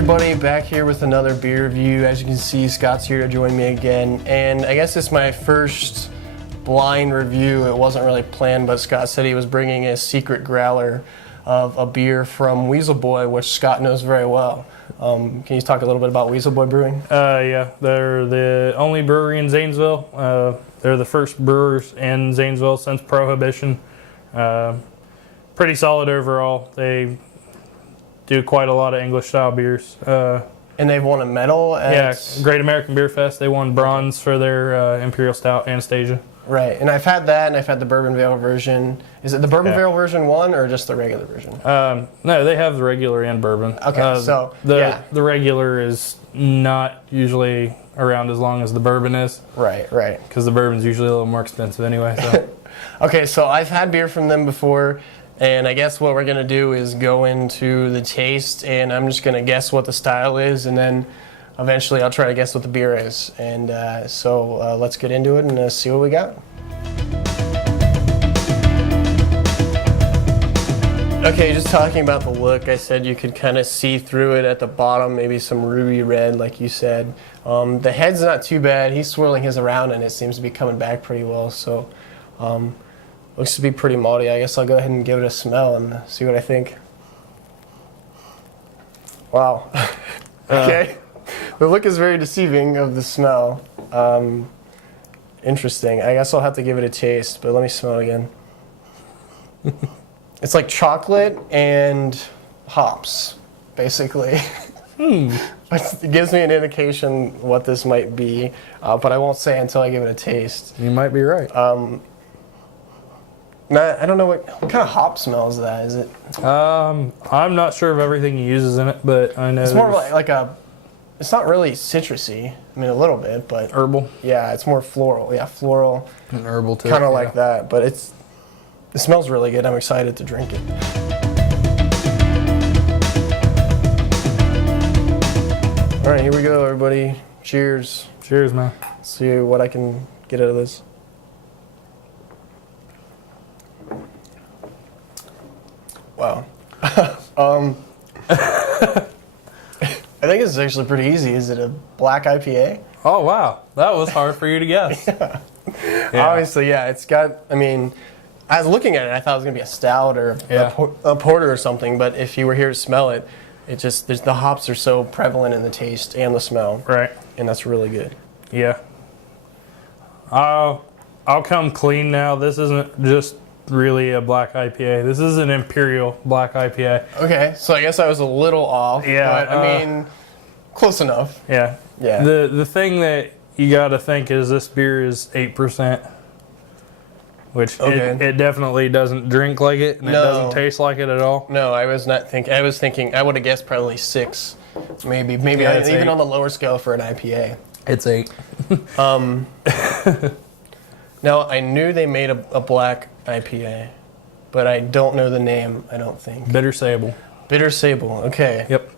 everybody, back here with another beer review. As you can see, Scott's here to join me again, and I guess it's my first blind review. It wasn't really planned, but Scott said he was bringing a secret growler of a beer from Weasel Boy, which Scott knows very well. Can you talk a little bit about Weasel Boy Brewing? Yeah, they're the only brewery in Zanesville. They're the first brewers in Zanesville since Prohibition. Pretty solid overall. They do quite a lot of English-style beers. And they've won a medal at... Yeah, Great American Beer Fest. They won bronze for their Imperial Stout, Anastasia. Right, and I've had that, and I've had the Bourbon Vale version. Is it the Bourbon Vale version 1 or just the regular version? No, they have the regular and bourbon. Okay, so, the regular is not usually around as long as the bourbon is. Right, right. Because the bourbon's usually a little more expensive anyway. So. Okay, so I've had beer from them before, and I guess what we're going to do is go into the taste, and I'm just going to guess what the style is, and then eventually I'll try to guess what the beer is. And so let's get into it and see what we got. Okay, just talking about the look, I said you could kind of see through it at the bottom, maybe some ruby red like you said. The head's not too bad. He's swirling his around and it seems to be coming back pretty well. So looks to be pretty malty. I guess I'll go ahead and give it a smell and see what I think. Wow. Okay. The look is very deceiving of the smell. Interesting. I guess I'll have to give it a taste, but let me smell it again. It's like chocolate and hops, basically. It gives me an indication what this might be, but I won't say until I give it a taste. You might be right. I don't know what kind of hop smell is that. Is it? I'm not sure of everything he uses in it, but I know it's more like a. It's not really citrusy. I mean, a little bit, but herbal. Yeah, it's more floral. Yeah, floral. And herbal too. Kind of like that, but it smells really good. I'm excited to drink it. All right, here we go, everybody. Cheers. Cheers, man. Let's see what I can get out of this. Wow. I think it's actually pretty easy. Is it a black IPA? Oh, wow. That was hard for you to guess. Yeah. Obviously, yeah. It's got, I mean, I was looking at it, I thought it was going to be a stout or a porter or something, but if you were here to smell it, the hops are so prevalent in the taste and the smell. Right. And that's really good. Yeah. I'll come clean now. This isn't just really a black IPA. This is an Imperial Black IPA. Okay, so I guess I was a little off. Yeah. But I mean, close enough. Yeah. Yeah. The thing that you got to think is this beer is 8%, which it definitely doesn't drink like it, and it doesn't taste like it at all. No, I was not thinking. I was thinking I would have guessed probably 6, maybe even 8. On the lower scale for an IPA. It's 8. Now I knew they made a black IPA, but I don't know the name. I don't think. Bitter Sable. Bitter Sable. Okay. Yep.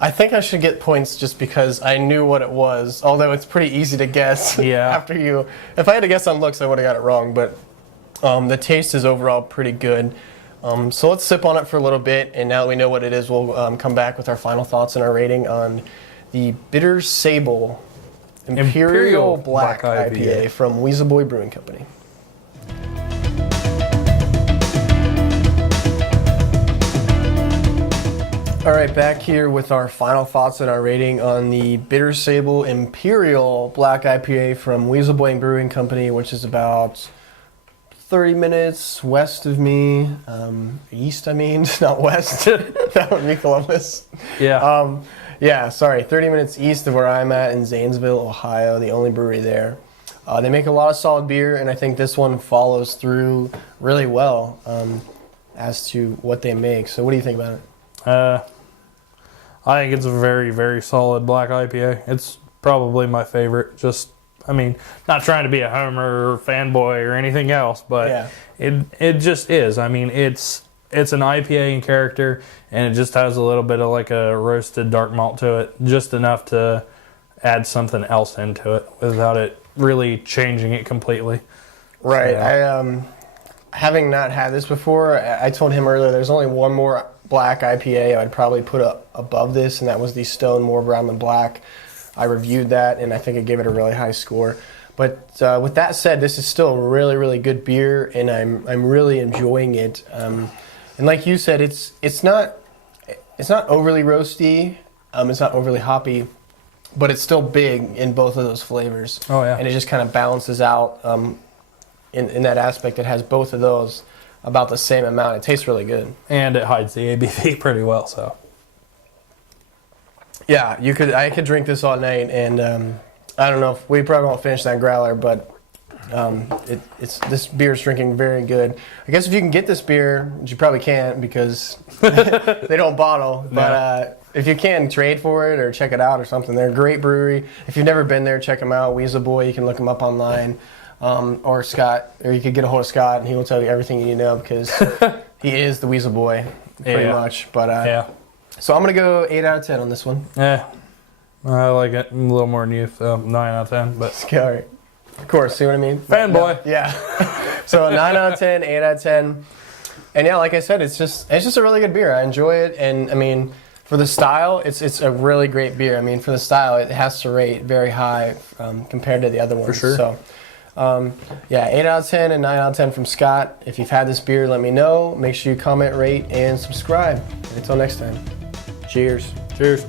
I think I should get points just because I knew what it was. Although it's pretty easy to guess. Yeah. If I had to guess on looks, I would have got it wrong. But the taste is overall pretty good. So let's sip on it for a little bit, and now that we know what it is, we'll come back with our final thoughts and our rating on the Bitter Sable Imperial Black IPA from Weasel Boy Brewing Company. All right, back here with our final thoughts and our rating on the Bitter Sable Imperial Black IPA from Weasel Boy Brewing Company, which is about 30 minutes west of me. East, I mean, not west. That would be Columbus. Yeah. Yeah, sorry, 30 minutes east of where I'm at in Zanesville, Ohio, the only brewery there. They make a lot of solid beer, and I think this one follows through really well as to what they make. So what do you think about it? I think it's a very, very solid black IPA. It's probably my favorite. Not trying to be a homer or fanboy or anything else, but it just is. I mean, it's an IPA in character, and it just has a little bit of like a roasted dark malt to it, just enough to add something else into it without it really changing it completely. Right. So, having not had this before, I told him earlier there's only one more Black IPA I'd probably put up above this, and that was the Stone More Brown Than Black. I reviewed that, and I think I gave it a really high score. But with that said, this is still a really, really good beer, and I'm really enjoying it. And like you said, it's not overly roasty, it's not overly hoppy, but it's still big in both of those flavors. Oh yeah. And it just kind of balances out in that aspect. It has both of those about the same amount. It tastes really good. And it hides the ABV pretty well, so. Yeah, I could drink this all night, and I don't know if we probably won't finish that growler, but this beer is drinking very good. I guess if you can get this beer, which you probably can't because they don't bottle, but if you can, trade for it or check it out or something. They're a great brewery. If you've never been there, check them out. Weasel Boy, you can look them up online, or Scott, or you could get a hold of Scott, and he will tell you everything you need to know because he is the Weasel Boy, pretty much. But so I'm gonna go 8 out of 10 on this one. Yeah, I like it a little more than you. 9 out of 10, but scary. Of course, see what I mean? Fanboy. No, yeah. So 9 out of 10, 8 out of 10. And yeah, like I said, it's just a really good beer. I enjoy it, and I mean, for the style, it's a really great beer. I mean, for the style, it has to rate very high compared to the other ones. For sure. So, yeah, 8 out of 10 and 9 out of 10 from Scott. If you've had this beer, let me know. Make sure you comment, rate, and subscribe. Until next time, cheers. Cheers.